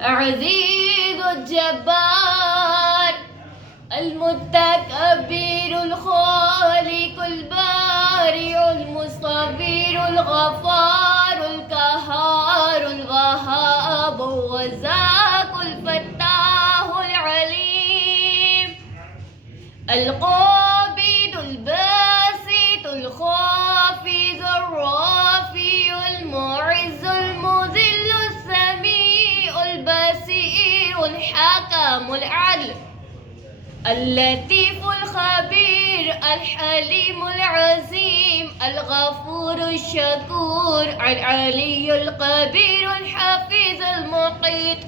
العزيز الجبار المتكبر الخالق البارئ المصور الغفار القهار الوهاب الرزاق الفتاح العليم القابض الباسط الخافض الرافع المعز المذل السميع البصير الحكم العدل اللطيف الخبير الحليم العظيم الغفور الشكور العلي الكبير الحفيظ المقيت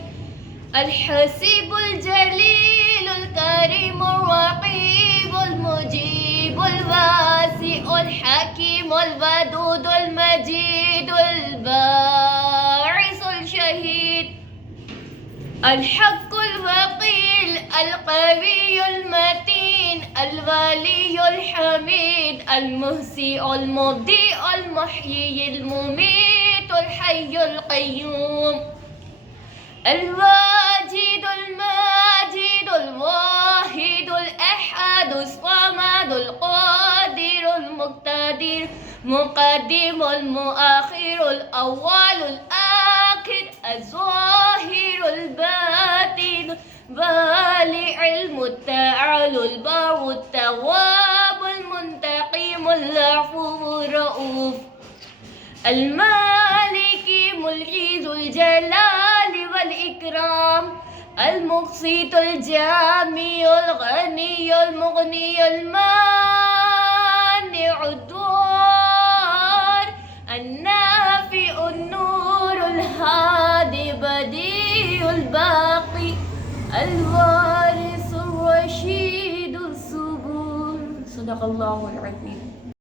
الحسيب الجليل الكريم الرقيب المجيب الواسع الحكيم الودود المجيد الباعث الشهيد الحق الوكيل القوي المتين الولي الحميد المحيي المبدئ المحيي المميت الحي القيوم الواجد الماجد الواحد الأحد الصمد القادر المقتدر مقدم المؤخر الأول الآخر الظاهر الباطن بالع المتعال البر التواب المنتقم العفو الرؤوف المالك ملك ذو الجلال والإكرام المقسط الجامع الغني المغني المانع الضار النافع النور الهادي بديع الباقي الوارث الرشيد الصبور صدق الله العظيم.